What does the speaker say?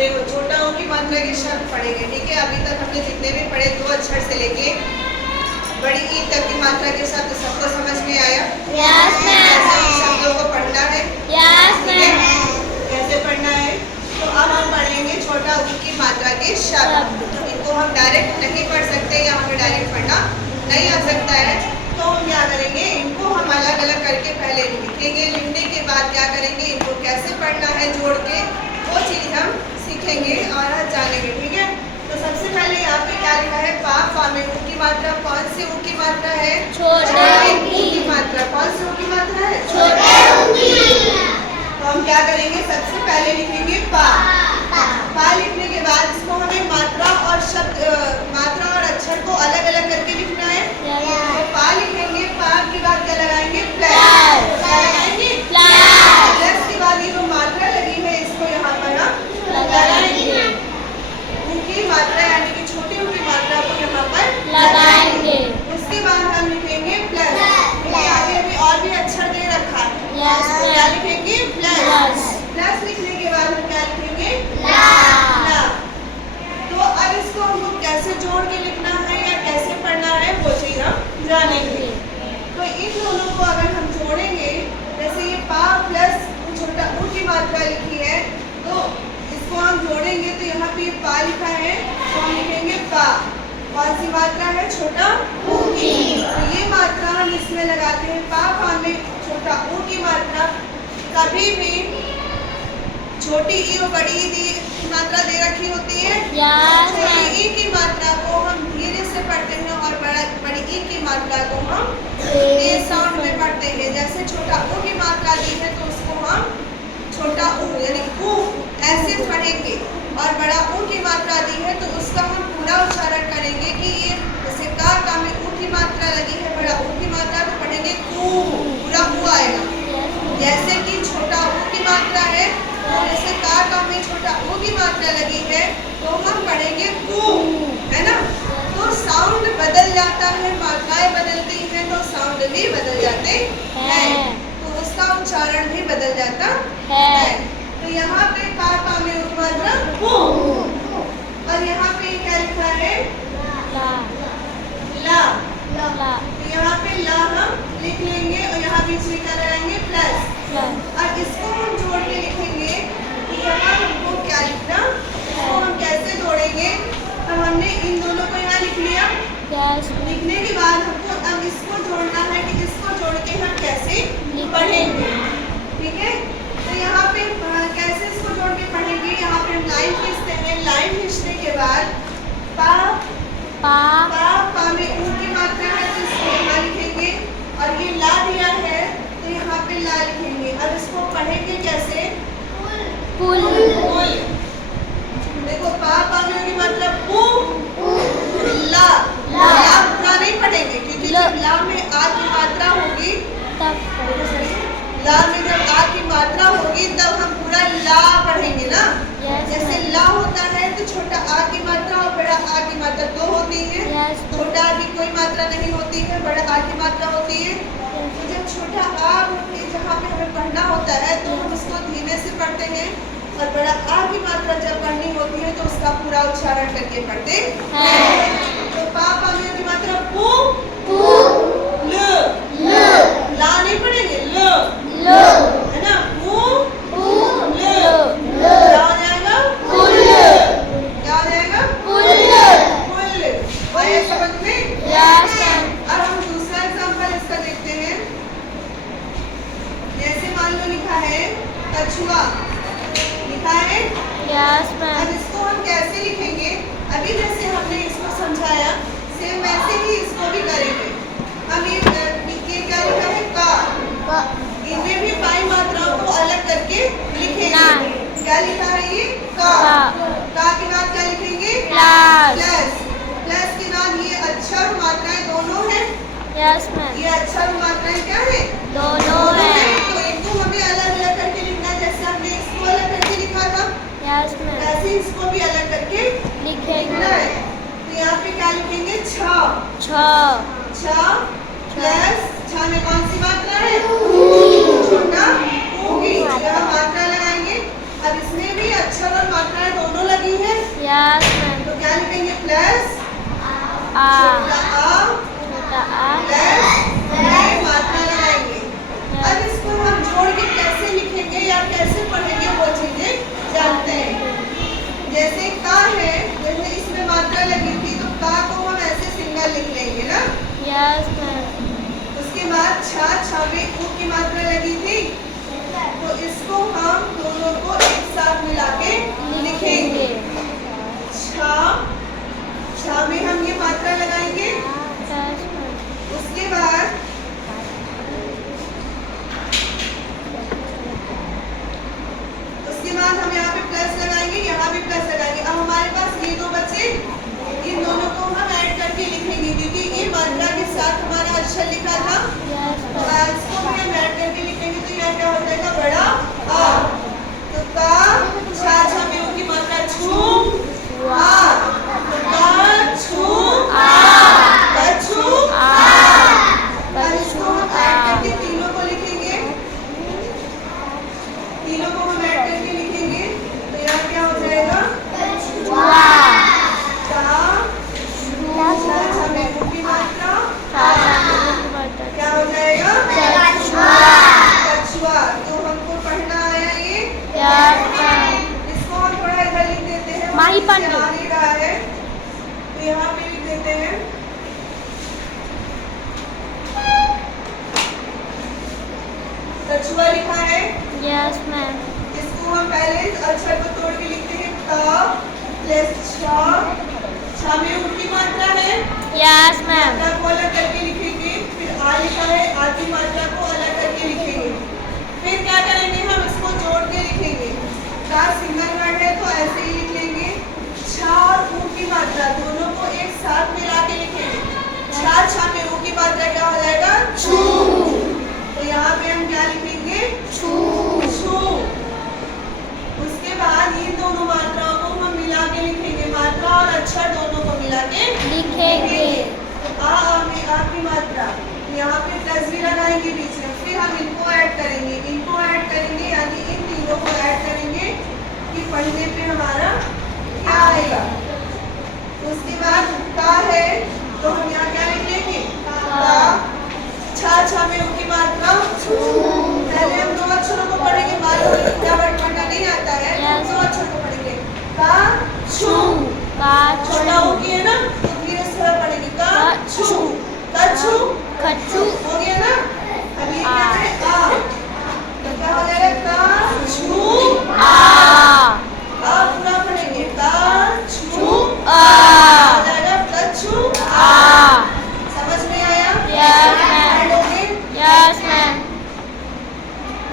देखो छोटा ऊ की मात्रा के शब्द पढ़ेंगे, ठीक है। अभी तक हमने जितने भी पढ़े 2 अक्षर से लेके बड़ी ई तक की मात्रा के शब्द सबको समझ में आया? यस कैसे इन मैम। शब्दों को पढ़ना है? यस ठीक है, मैम। कैसे पढ़ना है? तो अब हम पढ़ेंगे छोटा ऊ की मात्रा के शब्द। इनको हम डायरेक्ट नहीं पढ़ सकते, यहाँ पे डायरेक्ट पढ़ना नहीं आ सकता है। तो हम क्या करेंगे, इनको हम अलग अलग करके पहले लिखेंगे, लिखने के बाद क्या करेंगे, इनको कैसे पढ़ना है जोड़ के, वो चीज़ हम सीखेंगे और जानेंगे, ठीक है। तो सबसे पहले यहाँ पे क्या लिखा है, पा। पा में ऊ की मात्रा, कौन सी ऊ की मात्रा है? छोटे ऊ की मात्रा। कौन सी ऊ की मात्रा है? छोटे ऊ की। तो हम क्या करेंगे, सबसे पहले लिखेंगे पा। पा लिखने के बाद इसको हमें मात्रा और शब्द, मात्रा और अक्षर को अलग अलग करके लिखना है। तो पा लिखेंगे, पा के बाद क्या लगाएंगे, प्लस। क्या लगाएंगे, प्लस के बाद ये जो मात्रा लगी है इसको यहाँ पर हम लगाएंगे। उनकी मात्रा यानी कि छोटी ऊ की मात्रा को यहाँ पर लगाएंगे। उसके बाद हम लिखेंगे प्लस। आगे अभी और भी अक्षर दे रखा है, क्या लिखेंगे, प्लस। प्लस लिखने के बाद हम क्या लिखेंगे, ला। तो अब इसको हमको कैसे जोड़ के लिखना है या कैसे पढ़ना है वो चीज हम जानेंगे। तो इन दोनों को अगर हम जोड़ेंगे, जैसे ये पा प्लस छोटा ऊ की मात्रा लिखी है, तो इसको हम जोड़ेंगे तो यहाँ पे पा लिखा है, तो हम लिखेंगे पा। कौन सी मात्रा है, छोटा ऊ की। तो ये मात्रा हम इसमें लगाते हैं, पा। पा में छोटा ऊ की मात्रा। कभी भी छोटी ई और बड़ी ई की मात्रा दे रखी होती है। छोटी ई की मात्रा को हम धीरे से पढ़ते हैं और बड़ी ई की मात्रा को हम तेज साउंड में पढ़ते हैं। जैसे छोटा ऊ की मात्रा दी है तो उसको हम छोटा ऊ यानी ऊ ऐसे पढ़ेंगे, और बड़ा ऊ की मात्रा दी है तो उसका हम पूरा उच्चारण करेंगे कि ये जैसे का में ऊ की मात्रा लगी है, बड़ा ऊ की मात्रा तो पढ़ेंगे ऊ, पूरा ऊ आएगा। जैसे कि छोटा ऊ की मात्रा है, तो जैसे का में छोटा ऊ की मात्रा लगी है तो हम पढ़ेंगे ऊ, है ना। तो साउंड बदल जाता है, मात्राएं बदलती हैं तो साउंड भी बदल जाते हैं, तो उसका उच्चारण भी बदल जाता है। तो यहाँ पे का में ऊ की मात्रा ऊ, और यहाँ पे क्या लिखा है, ला। तो यहाँ पे ला हम लिख लेंगे और यहाँ बीच में क्या लगाएंगे, प्लस। और इसको हम जोड़ के लिखेंगे कि यहाँ हमको क्या लिखना, इसको हम कैसे जोड़ेंगे। अब हमने इन दोनों को यहाँ लिख लिया, लिखने के बाद हमको अब इसको जोड़ना है कि इसको जोड़ के हम कैसे पढ़ेंगे, ठीक है। तो यहाँ पे कैसे इसको जोड़ के पढ़ेंगे, यहाँ पे हम लाइन खींचते हैं। लाइन खींचने के बाद पा। पा में ऊ की मात्रा है तो इसको यहाँ लिखेंगे, और ये ला दिया है तो यहाँ पे ला लिखेंगे। अब इसको पढ़ेंगे कैसे, पुल। देखो पा में की मतलब ऊ, ला। ला पूरा नहीं पढ़ेंगे क्योंकि जब ला में आ की मात्रा होगी, ला में जब आ की मात्रा होगी तब हम पूरा ला पढ़ेंगे ना। जैसे ला होता है तो छोटा आ की मात्रा और बड़ा आ की मात्रा दो होती है। छोटा आ की कोई मात्रा नहीं होती है, बड़ा आ की मात्रा होती है। तो जब छोटा आ जहाँ पे हमें पढ़ना होता है तो हम उसको धीमे से पढ़ते हैं, और बड़ा आ की मात्रा जब पढ़नी होती है तो उसका पूरा उच्चारण करके पढ़ते हैं। तो पा में की मात्रा पू, ल। ला नहीं पढ़ेंगे, ल, है ना, पू, ल। क्या हो जाएगा, पुल। क्या हो जाएगा, पुल। आया समझ में? अब हम दूसरा एग्जाम्पल इसका देखते हैं। जैसे मान लो लिखा है कछुआ, लिखा है। अब इसको हम कैसे लिखेंगे, अभी जैसे हमने इसको समझाया सेम वैसे ही इसको भी करेंगे। हम ये क्या लिखा है, का। इनमें भी पाई मात्राओं को अलग करके लिखेंगे। क्या लिखा है ये, का। का के बाद क्या लिखेंगे, प्लस। प्लस के बाद ये अक्षर मात्राएं दोनों हैं। ये अक्षर मात्राएं क्या है, दोनों है। तो इनको हमें अलग अलग करके लिखना, जैसे हमने इसको अलग करके लिखा था वैसे इसको भी अलग करके लिखना है। तो यहाँ पे क्या लिखेंगे, छ प्लस छ में कौन सी मात्रा है, छोटा ऊ की। यहाँ मात्रा लगाएंगे। अब इसमें भी अक्षर और मात्राएं दोनों Yes, ma'am. तो क्या लिखेंगे? Plus A. छोटा आ प्लस ये मात्रा लगाएंगे। अब इसको हम जोड़ के कैसे लिखेंगे या कैसे पढ़ेंगे वो चीजें जानते हैं। जैसे का है, जैसे इसमें मात्रा लगी थी तो का को हम ऐसे सिंगल लिख लेंगे ना। Yes, ma'am. उसके बाद छा में ऊ की मात्रा लगी थी तो इसको हम दोनों को एक साथ मिला के लिखेंगे। छा में हम ये मात्रा लगाएंगे। Yes, ma'am. उसके बाद हम यहाँ पे प्लस लगाएंगे, यहाँ भी प्लस लगाएंगे। अब हमारे पास ये दो बचे, इन दोनों को हम ऐड करके लिखेंगे क्योंकि ये मात्रा के साथ हमारा अक्षर लिखा था। Yes, तो ma'am. इसको भी हम ऐड करके लिखेंगे तो यहाँ क्या हो जाएगा? बड़ा आ। तो का छा में ऊ की मात्रा छू आ, तो का छू कछू अब इसको हम ऐड करके तीनों को लिखेंगे। तीनों को हम ऐड करके लिखेंगे तो यहाँ क्या हो जाएगा? छा में ऊ की मात्रा क्या हो जाएगा? कछुआ। तो हमको पढ़ना आया ये। Yes, ma'am. इसको हम थोड़ा इधर लिख देते हैं, माही इससे पांडे। आ नहीं रहा है तो यहाँ पे लिख देते हैं। कछुआ लिखा है। Yes, ma'am. इसको हम पहले अक्षर को तोड़ के लिखते हैं। का प्लस छा में ऊ की मात्रा है, Yes, ma'am. मात्रा को अलग करके लिखेंगे। फिर आ लिखा है, आ की मात्रा को अलग करके लिखेंगे। फिर क्या करेंगे? हम इसको जोड़ के लिखेंगे। का सिंगल वर्ड है तो ऐसे ही लिख लेंगे। छा और ऊ की मात्रा दोनों को एक साथ मिला के लिखेंगे। छा में ऊ की मात्रा क्या हो जाएगा? छू। तो यहाँ पे हम क्या लिखेंगे? छू। उसके बाद इन दोनों मात्राओं को हम मिला के लिखेंगे। मात्रा और अक्षर दोनों को मिला के लिखेंगे। आ में आ की मात्रा, यहाँ पे प्लस भी लगाएंगे बीच में। फिर हम इनको ऐड करेंगे यानी इन तीनों को ऐड करेंगे कि पढ़ने पे हमारा क्या आएगा। उसके बाद का है तो हम यहाँ क्या लिखेंगे? का छा में ऊ की मात्रा पहले हम दो अक्षरों को पढ़ेंगे, मालूम है क्या वर्ड पढ़ना नहीं आता है तो दो अक्षर को पढ़ेंगे। का छू, छोटा ऊ की है ना तो धीरे से थोड़ा पढ़ेंगे। का छू कछू खच्चू